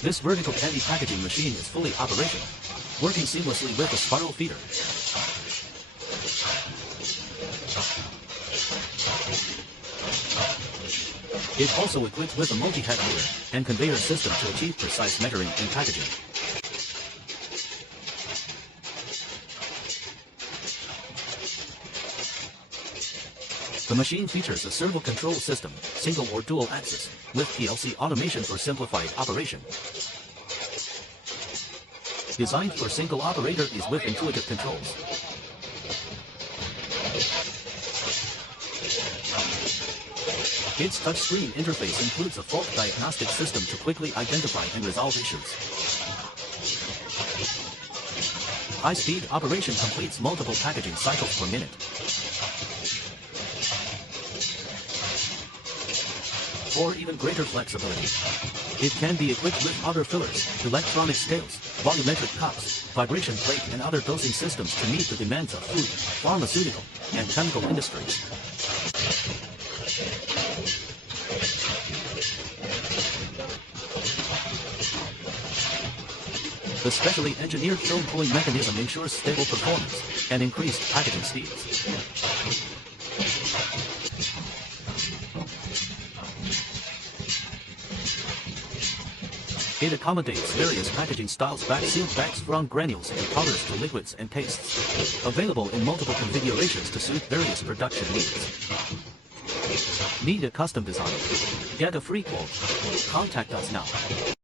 This vertical candy packaging machine is fully operational, working seamlessly with a spiral feeder. It also equipped with a multi-head wheel and conveyor system to achieve precise measuring and packaging. The machine features a servo control system, single or dual axis, with PLC automation for simplified operation. Designed for single operator is with intuitive controls. Its touchscreen interface includes a fault diagnostic system to quickly identify and resolve issues. High-speed operation completes multiple packaging cycles per minute. For even greater flexibility, it can be equipped with other fillers, electronic scales, volumetric cups, vibration plate and other dosing systems to meet the demands of food, pharmaceutical, and chemical industries. The specially engineered film pulling mechanism ensures stable performance and increased packaging speeds. It accommodates various packaging styles: back-sealed bags from granules and powders to liquids and pastes. Available in multiple configurations to suit various production needs. Need a custom design? Get a free quote. Contact us now.